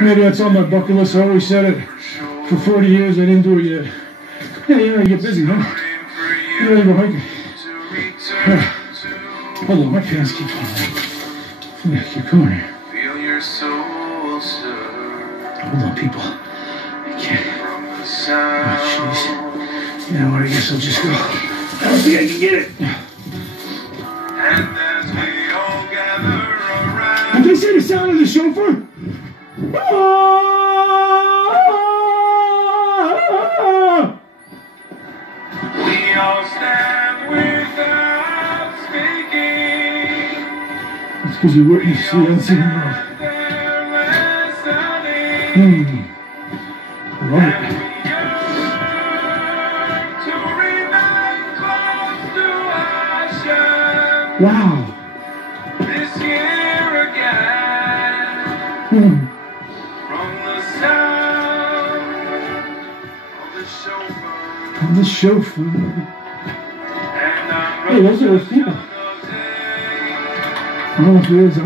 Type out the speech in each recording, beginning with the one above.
Maybe that's on my bucket list. I always said it. For 40 years, I didn't do it yet. Yeah, you get busy, huh? You ready to go hiking? Hold on, my pants keep falling. Yeah, come on here. Hold on, people. I can't. Oh, jeez. You know what? I guess I'll just go. I don't think I can get it. Did they say the sound of the chauffeur? We all stand without speaking. It's because you witnessed the unseen world. Love it. Wow. This year again. From the sound of the chauffeur. Hey, those are the people. I don't know if it is.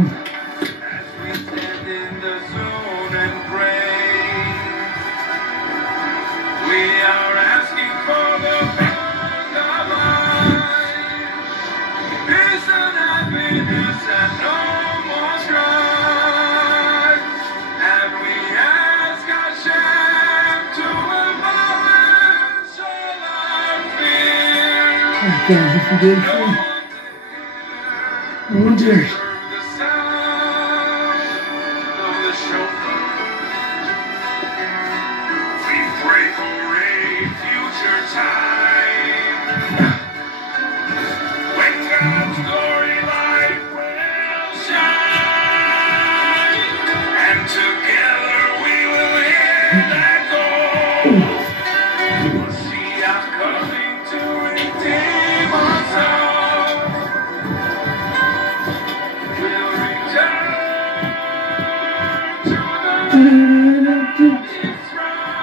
I wonder. We pray for a future time when God's glory light will shine, and together we will hear that call. We'll see our coming to redeem ourselves. We'll return to the it's right.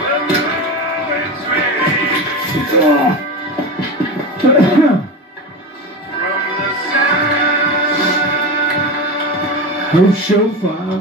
We'll know it's ready. From the sound of chauffeur.